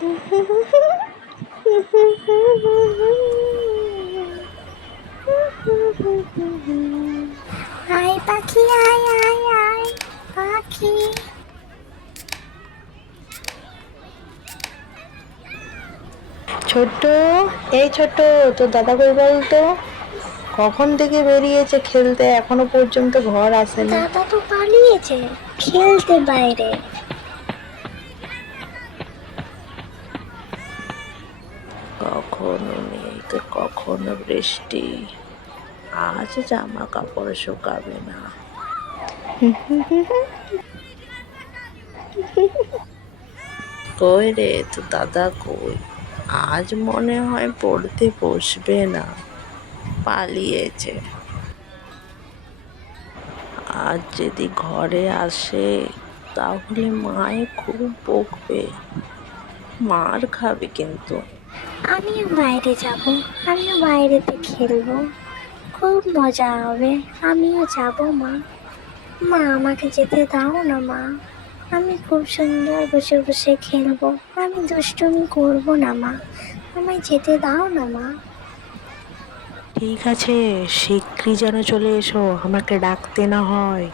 আয় পাখি আয় আয় আয় পাখি। ছোট্ট, এই ছোট্ট, তোর দাদা কই বলতো? কখন থেকে বেরিয়েছে খেলতে, এখনো পর্যন্ত ঘর আসেনি। দাদা তো পালিয়েছে খেলতে বাইরে। কখনো মেঘ কখনো বৃষ্টি, আজ জামা কাপড় শুকাবে না। কই রে তো দাদা কই? আজ মনে হয় পড়তে বসবে না, পালিয়েছে। আজ যদি ঘরে আসে তাহলে মায়ে খুব বকবে, মার খাবে কিন্তু। আমিও বাইরে যাব, আমিও বাইরেতে খেলবো, খুব মজা হবে। আমিও যাব মা। মা আমাকে যেতে দাও না মা। আমি খুব সুন্দর বসে বসে খেলবো, আমি দুষ্টুমি করবো না মা। আমায় যেতে দাও না মা। ঠিক আছে, শিগগিরই যেন চলে এসো, আমাকে ডাকতে না হয়।